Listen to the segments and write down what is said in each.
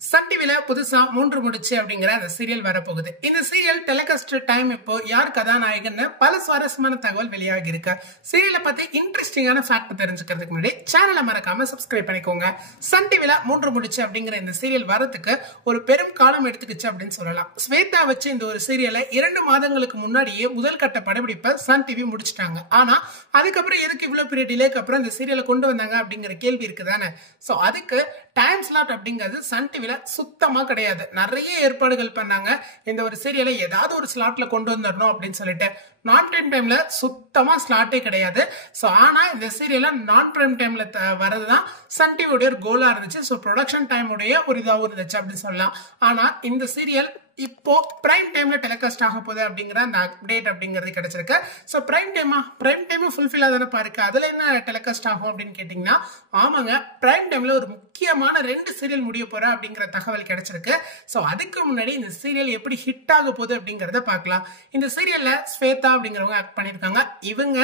Sun டிவில புதுசா 3 முடிச்சு அப்படிங்கிற அந்த சீரியல் வரப்போகுது. இந்த சீரியல் டெலிகாஸ்ட் டைம் இப்போ யார் கதாநாயகன்னு பல சுவாரஸ்யமான தகவல் வெளியாகி இருக்கு. சீரியலை பத்தி இன்ட்ரெஸ்டிங்கான ஃபேக்ட் தெரிஞ்சுக்கிறதுக்கு முன்னாடி சேனலை மறக்காம சப்ஸ்கிரைப் பண்ணிக்கோங்க. சன் டிவில 3 முடிச்சு அப்படிங்கிற இந்த சீரியல் வரதுக்கு ஒரு பெரும் காலம் எடுத்துக்கிச்சு அப்படின்னு சொல்லலாம். ஸ்வேதா வச்சு இந்த ஒரு சீரியலை 2 மாதங்களுக்கு முன்னாடியே முதல் கட்ட படப்பிடிப்பை சன் டிவி முடிச்சிட்டாங்க. ஆனா அதுக்கப்புறம் எதுக்கு இவ்வளவு பெரிய டிலேக்கு அப்புறம் இந்த சீரியலை கொண்டு வந்தாங்க அப்படிங்கிற கேள்வி இருக்குதானே. சோ அதுக்கு டைம் ஸ்லாட் அப்படிங்கிறது சன் டிவில சுத்தமா கிடையாது. நிறைய ஏற்பாடுகள் பண்ணாங்க. இந்த ஒரு சீரியலை ஏதாவது ஒரு ஸ்லாட்ல கொண்டு வந்துடணும் அப்படின்னு சொல்லிட்டு நான் பிரைம் டைம்ல சுத்தமா ஸ்லாட்டே கிடையாது. சோ ஆனா இந்த சீரியல நான் பிரைம் டைம்ல வரதுதான் சன் டிவியோட ஒரு கோலா இருந்துச்சு. ஸோ ப்ரொடக்ஷன் டைமுடைய ஒரு இதாகவும் இருந்துச்சு அப்படின்னு சொல்லலாம். ஆனா இந்த சீரியல் இப்போ பிரைம் டைம்ல டெலிகாஸ்ட் ஆக போகுது அப்படிங்கிற அந்த அப்டேட் அப்படிங்கிறது கிடைச்சிருக்கு. ஸோ பிரைம் டைம் ஃபுல்ஃபில் ஆதானே பாருக்கு. அதுல என்ன டெலிகாஸ்ட் ஆகும் அப்படின்னு கேட்டீங்கன்னா, ஆமாங்க, பிரைம் டைம்ல ஒரு முக்கியமான 2 சீரியல் முடிய போற அப்படிங்கிற தகவல் கிடைச்சிருக்கு. ஸோ அதுக்கு முன்னாடி இந்த சீரியல் எப்படி ஹிட் ஆக போகுது அப்படிங்கறத பார்க்கலாம். இந்த சீரியல்ல ஸ்வேதா அப்படிங்கிறவங்க ஆக்ட் பண்ணிருக்காங்க. இவங்க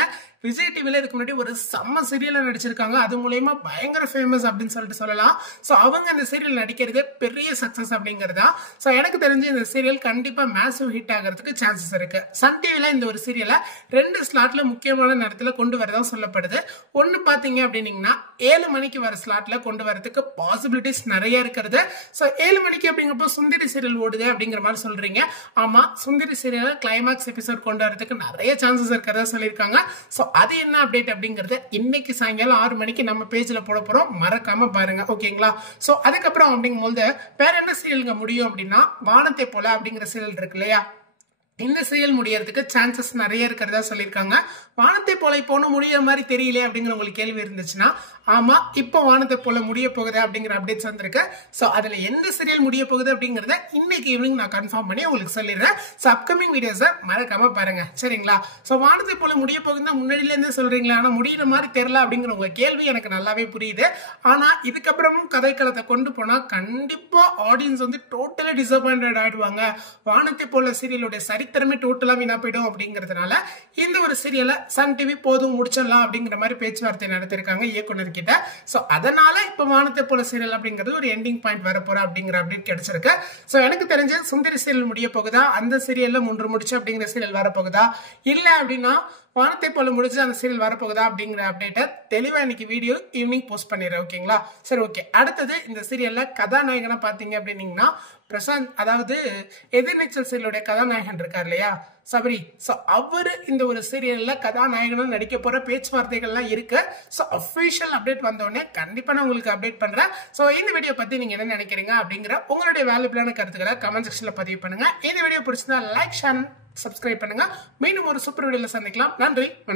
விஜய் டிவில இதுக்கு முன்னாடி ஒரு செம்ம சீரியல்ல நடிச்சிருக்காங்க. அது மூலயமா பயங்கர ஃபேமஸ் அப்படின்னு சொல்லிட்டு சொல்லலாம். ஸோ அவங்க இந்த சீரியல் நடிக்கிறது பெரிய சக்சஸ் அப்படிங்கிறதா. ஸோ எனக்கு தெரிஞ்சு இந்த சீரியல் கண்டிப்பா மேசிவ் ஹிட் ஆகிறதுக்கு சான்சஸ் இருக்கு. சன் டிவில இந்த ஒரு சீரியலை 2 ஸ்லாட்ல முக்கியமான நேரத்துல கொண்டு வரதா சொல்லப்படுது. ஒன்னு பாத்தீங்க அப்படின்னீங்கன்னா 7 மணிக்கு வர ஸ்லாட்ல கொண்டு வரதுக்கு பாசிபிலிட்டிஸ் நிறைய இருக்கிறது. ஸோ 7 மணிக்கு அப்படிங்கிறப்போ சுந்தரி சீரியல் ஓடுது அப்படிங்கிற மாதிரி சொல்றீங்க. ஆமா, சுந்தரி சீரியல் கிளைமாக்ஸ் எபிசோட் கொண்டு வரதுக்கு நிறைய சான்சஸ் இருக்கிறதா சொல்லியிருக்காங்க. ஸோ அது என்ன அப்டேட் அப்படிங்கறது இன்னைக்கு சாயங்காலம் 6 மணிக்கு நம்ம பேஜ்ல போட போறோம். மறக்காம பாருங்க, ஓகேங்களா? சோ அதுக்கப்புறம் அப்படிங்கும்போது வேற என்ன சீரியலுங்க முடியும் அப்படின்னா, வானத்தை போல அப்படிங்கிற சீரியல் இருக்கு இல்லையா, இந்த சீரியல் முடியறதுக்கு சான்சஸ் நிறைய இருக்கிறதா சொல்லியிருக்காங்க. வானத்தை போல இப்போ ஒன்றும் முடிய மாதிரி தெரியல அப்படிங்கிற உங்களுக்கு கேள்வி இருந்துச்சுன்னா, ஆமா, இப்போ வானத்தை போல முடிய போகுது அப்படிங்கிற அப்டேட்ஸ் வந்திருக்கு. ஸோ அதுல எந்த சீரியல் முடிய போகுது அப்படிங்கறத இன்னைக்கு ஈவினிங் நான் கன்ஃபார்ம் பண்ணி உங்களுக்கு சொல்லிடுறேன். ஸோ அப்கமிங் வீடியோஸை மறக்காம பாருங்க, சரிங்களா? ஸோ வானத்தை போல முடிய போகுதுன்னா முன்னாடியில இருந்தே சொல்றீங்களா, ஆனா முடிகிற மாதிரி தெரியல அப்படிங்கிற உங்க கேள்வி எனக்கு நல்லாவே புரியுது. ஆனா இதுக்கப்புறமும் கதைக்களத்தை கொண்டு போனா கண்டிப்பா ஆடியன்ஸ் வந்து டோட்டலி டிசப்பாயிண்டட் ஆயிடுவாங்க. வானத்தை போல சீரியலுடைய சரித்திரமே டோட்டலா வீணா போயிடும் அப்படிங்கிறதுனால இந்த ஒரு சீரியலை சன் டிவி போதும் முடிச்சிடலாம் அப்படிங்கிற மாதிரி பேச்சுவார்த்தை நடத்திருக்காங்க இயக்குனர் கிட்ட. சோ அதனால இப்ப வானத்தை போல சீரியல் அப்படிங்கிறது ஒரு எண்டிங் பாயிண்ட் வரப்போற அப்படிங்கிற அப்டேட் கிடைச்சிருக்கு. சோ எனக்கு தெரிஞ்ச சுந்தரி சீரியல் முடிய போகுதா, அந்த சீரியல்ல 3 முடிச்சு அப்படிங்கிற சீரியல் வரப்போகுதா, இல்ல அப்படின்னா வானத்தை போல முடிச்சு அந்த சீரியல் வரப்போகுதா அப்படிங்கிற அப்டேட்டை தெளிவா இன்னைக்கு வீடியோ ஈவினிங் போஸ்ட் பண்ணிடுறேன், ஓகேங்களா? சரி, ஓகே. அடுத்தது இந்த சீரியல்ல கதாநாயகனா பாத்தீங்க அப்படின்னீங்கன்னா பிரசாந்த், அதாவது எதிர்நீச்சல் சீரியலுடைய கதாநாயகன் இருக்கார் இல்லையா, சபரி. சோ அவரு இந்த ஒரு சீரியல்ல கதாநாயகனும் நடிக்க போற பேச்சுவார்த்தைகள்லாம் இருக்கு. சோ அபிஷியல் அப்டேட் வந்தோடனே கண்டிப்பா நான் உங்களுக்கு அப்டேட் பண்றேன். சோ இந்த வீடியோ பத்தி நீங்க என்ன நினைக்கிறீங்க அப்படிங்கிற உங்களுடைய வேல்யூபிளான கருத்துக்களை கமெண்ட் செக்ஷன்ல பதிவு பண்ணுங்க. இந்த வீடியோ பிடிச்சிருந்தா லைக், ஷேர், சப்ஸ்கிரைப் பண்ணுங்க. மீண்டும் ஒரு சூப்பர் வீடியோல சந்திக்கலாம். நன்றி.